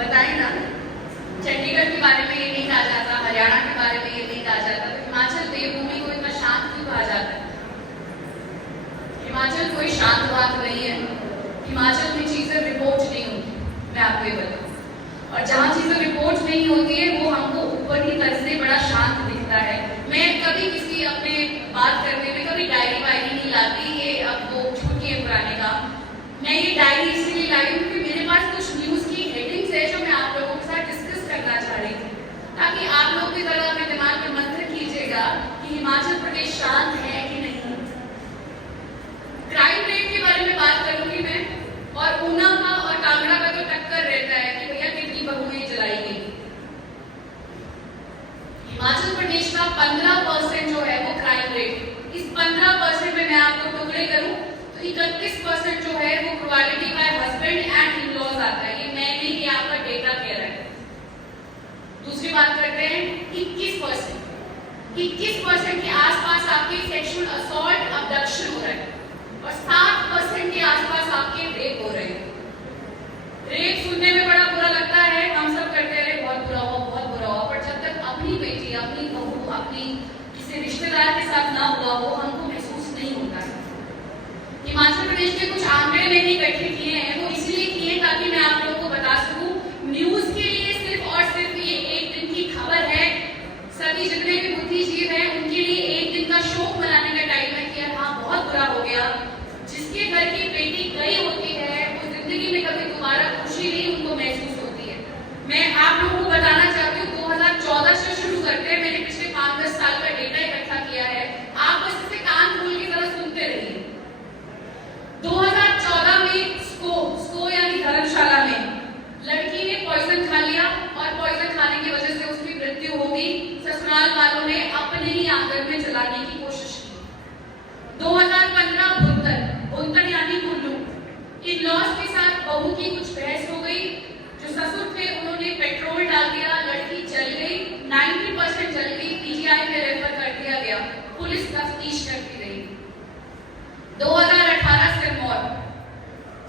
बताएं ना, चंडीगढ़ के बारे में ये नहीं कहा जाता, हरियाणा के बारे में ये नहीं कहा जाता, तो हिमाचल देवभूमि को इतना शांत क्यों कहा जाता है? हिमाचल कोई शांत बात नहीं है। हिमाचल में चीजें रिपोर्ट नहीं होती, मैं आपको ये बताऊं। और जहाँ चीजें रिपोर्ट नहीं होती है वो हमको ऊपर की तरफ से बड़ा शांत दिखता है। मैं कभी किसी अपने बात करने में कभी डायरी वायरी नहीं लाती, ये अब वो छूट है पुराने का। मैं ये डायरी इसलिए लाई क्योंकि मेरे पास कुछ न्यूज की हेडिंग्स है जो मैं आप लोगों के साथ डिस्कस करना चाह रही थी, ताकि आप लोग की तरह अपने दिमाग में मंथन कीजिएगा कि हिमाचल प्रदेश शांत है कि नहीं। क्राइम रेट के बारे में बात करूंगी मैं, और ऊना का और कांगड़ा का तो टक्कर रहता है कि भैया कितनी बहुएं जलाई गई। हिमाचल प्रदेश का 15% जो है वो क्राइम रेट, इस 15% में मैं आपको टुकड़े करूं तो 31% जो है वो cruelty by husband and in laws आता है। ये मैं नहीं, ये आपका डेटा कह रहा है। दूसरी बात करते हैं, 21% के आसपास आपके सेक्सुअल असॉल्ट अबडक्शन हो रहा है, और 7% के आसपास आपके रेप हो रहे हैं। रेप सुनने में बड़ा बुरा लगता है, हम सब करते रहे बहुत बुरा हुआ, बहुत बुरा हुआ, पर जब तक अपनी बेटी, अपनी बहू, अपनी किसी रिश्तेदार के साथ ना हुआ हो, हमको महसूस नहीं होता है। हिमाचल प्रदेश के कुछ आंकड़े मैंने इकट्ठे किए हैं, वो इसलिए किए ताकि मैं आप लोगों को बता सकूं। न्यूज के लिए सिर्फ और सिर्फ ये एक दिन की खबर है। सभी जितने भी बुद्धिजीवी हैं उनके लिए एक दिन का शोक मनाने का टाइम है कि हाँ बहुत बुरा हो गया। जिसके घर की बेटी गई होती है वो जिंदगी में कभी दोबारा खुशी नहीं उनको महसूस होती है। मैं आप लोगों को बताना चाहती हूँ, 2014 से शुरू करते हैं, मैंने पिछले 5-10 साल का डेटा इकट्ठा किया है। आप बस इसे कान खोल के जरा सुनते रहिए। 2014 में स्को यानी धर्मशाला में लड़की ने पॉइजन खा लिया, और पॉइजन खाने की वजह से उसकी मृत्यु हो गई। ससुराल वालों ने अपने ही आंगन में जलाने की कोशिश की। 2015 भुंतर यानी कुल्लू, इन लॉज के साथ बहू की कुछ बहस हो गई। जो ससुर थे उन्होंने पेट्रोल डाल दिया, लड़की जल गई, 90% जल गई, पीजीआई में रेफर कर दिया गया, पुलिस तफ्तीश करती रही। 2018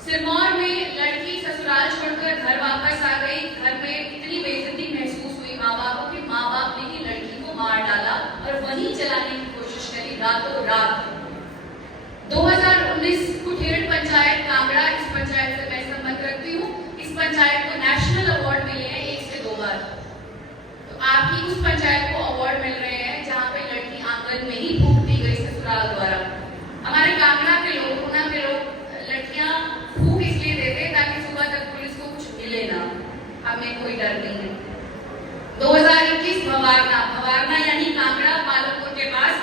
सिरमौर में लड़की ससुराल छोड़कर घर वापस आ गई। घर में इतनी बेइज्जती महसूस हुई माँ बापों की, माँ बाप ने ही लड़की को मार डाला और वहीं जलाने की कोशिश करी रातों रात। 2019 कुठेड़ पंचायत कांगड़ा, इस पंचायत से मैं संबंध रखती हूँ। इस पंचायत को नेशनल अवार्ड मिले हैं 1 से 2 बार। तो आपकी उस पंचायत को अवार्ड मिल रहे हैं जहाँ पे लड़की आंगन में ही फूंक दी गई ससुराल द्वारा। हमारे कांगड़ा के लोग, ऊना के लोग लड़कियां फूंक इसलिए देते ताकि सुबह तक पुलिस को कुछ मिले ना, हमें कोई डर नहीं है। 2021 भवारना यानी कांगड़ा पालमपुर के पास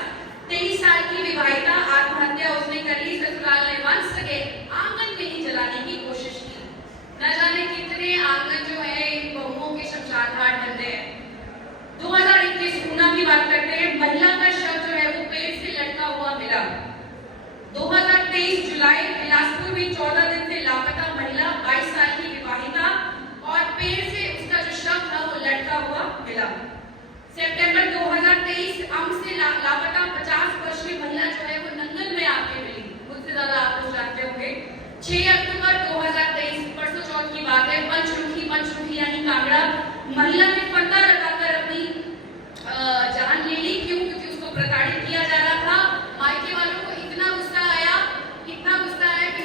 23 साल की विवाहिता आत्महत्या उसने कर ली। ससुराल ने वंश के आंगन में ही जलाने की कोशिश की। न जाने कितने आंगन जो है इन बहुओं के शमशान घाट बनते हैं। 2021 ऊना की बात करते हैं, महिला का शव जो है वो पेट से लटका हुआ मिला। 2023 जुलाई बिलासपुर में 14 दिन से लापता महिला 22 साल की विवाहिता, और पेड़ से उसका जो शव था वो लटका हुआ मिला। सितंबर 2023 अम्ब से लापता 50 वर्षीय महिला जो है वो नंगल में आके मिली। मुझसे ज्यादा आप लोग जानते होंगे। 6 अक्टूबर 2023 परसों चौथ की बात है, पंचरुखी यानी कांगड़ा, महिला ने पर्दा लगाकर अपनी जान ले ली। क्यों? क्योंकि उसको प्रताड़ित किया जा रहा था। मायके वालों को इतना गुस्सा आया कि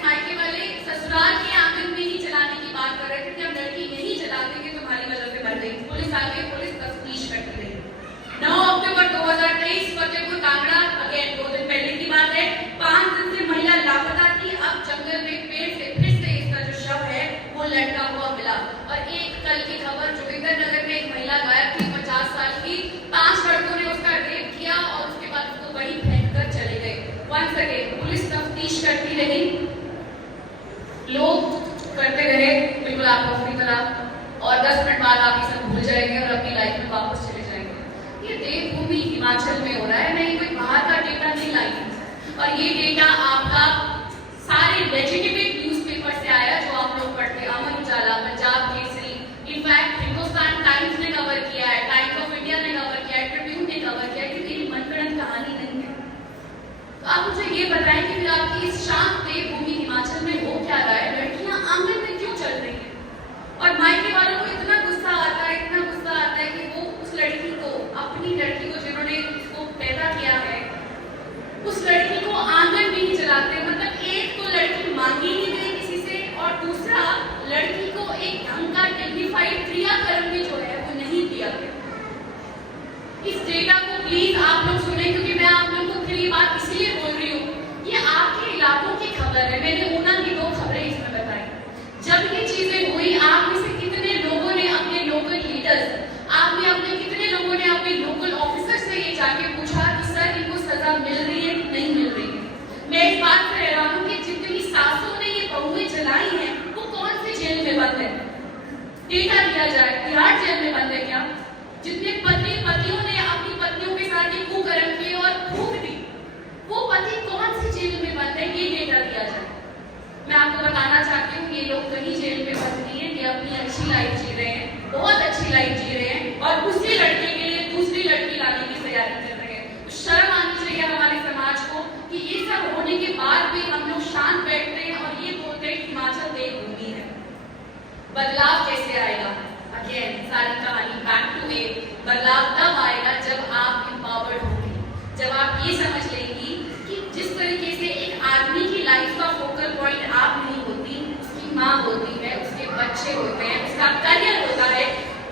मायके वाले ससुराल के आंगन में ही जलाने की बात कर रहे थे कि हम लड़की यही जला देंगे, तुम्हारी वजह से मर गई। पुलिस आ गई, पुलिस तफ्तीश करती रही। 9 अक्टूबर 2023 फतेहपुर कांगड़ा, अगेन 2 दिन पहले की बात है, 5 दिन से महिला लापता थी। अब जंगल में पेड़ से फिर से इसका जो शव है वो लटका हुआ मिला। और एक कल की खबर, जोगिंदरनगर में एक महिला गायब थी, 50 साल की, 5 लड़कों ने उसका रेप किया और उसके बाद उसको वहीं फेंक कर चले गए। वंस अगेन पुलिस तफ्तीश करती रही, लोग करते रहे बिल्कुल आप लोगों की तरह, और 10 मिनट बाद आप ये सब भूल जाएंगे और अपनी लाइफ में वापस चले जाएंगे। ये देवभूमि हिमाचल में हो रहा है। मैं कोई बाहर का डेटा नहीं लाई हूँ, और ये डेटा आपका सारे लेजिटिमेट न्यूज़पेपर से आया जो आप लोग पढ़ते हैं। अमर उजाला, पंजाब केसरी, इनफैक्ट हिंदुस्तान टाइम्स ने कवर किया है, टाइम्स ऑफ इंडिया ने कवर किया है, ट्रिब्यून ने कवर किया है। कि मेरी मनगढ़ंत कहानी नहीं है। तो आप मुझे ये बताएं कि फिर आपकी इस शांत देवभूमि हिमाचल में हो क्या रहा है? लड़कियां आंगन में क्यों चल रही हैं और मायके वालों को डेटा दिया जाए, तिहाड़ जेल में बंद है क्या? जितने पतियों ने अपनी पत्नियों के साथ ये कुकर्म किए और फूंक दी, वो पति कौन सी जेल में बंद है, ये डेटा दिया जाए। मैं आपको बताना चाहती हूँ, ये लोग कहीं जेल में बंद नहीं है, ये अपनी अच्छी लाइफ जी रहे हैं, बहुत अच्छी लाइफ जी रहे हैं, और उसी लड़के के लिए दूसरी लड़की लाने की तैयारी कर रहे हैं। तो शर्म आनी चाहिए हमारे समाज को कि ये सब होने के बाद भी हम लोग शांत बैठते हैं और ये बोलते हैं हिमाचल देवभूमि है। बदलाव कैसे आएगा? अगेन सारी कहानी बैक टू ए, बदलाव तब आएगा जब आप एम्पावर्ड होंगे, जब आप ये समझ लेंगी कि जिस तरीके से एक आदमी की लाइफ का फोकल पॉइंट आप नहीं होती, उसकी माँ होती है, उसके बच्चे होते हैं, उसका करियर होता है,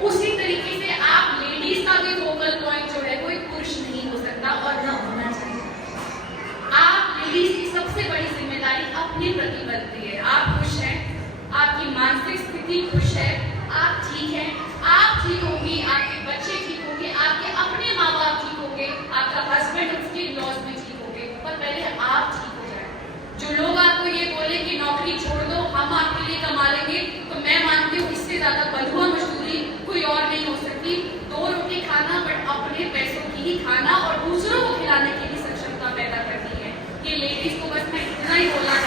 उसी तरीके से आप लेडीज का भी फोकल पॉइंट जो है कोई पुरुष नहीं हो सकता और न होना चाहिए। आप लेडीज की सबसे बड़ी जिम्मेदारी अपने प्रति बनती है। आप खुश हैं, आपकी मानसिक स्थिति खुश है, आप ठीक हैं, आप ठीक होंगी, आपके बच्चे ठीक होंगे, आपके अपने माँ बाप ठीक होंगे, आपका हस्बैंड उसके लॉस में ठीक होंगे, पर पहले आप ठीक हो जाए। जो लोग आपको ये बोले कि नौकरी छोड़ दो, हम आपके लिए कमा लेंगे, तो मैं मानती हूँ इससे ज्यादा बंधुआ मजदूरी कोई और नहीं हो सकती। 2 रोटी खाना, बट अपने पैसों की ही खाना और दूसरों को खिलाने की भी सक्षमता पैदा करती है। ये लेडीज को बस मैं इतना ही बोलना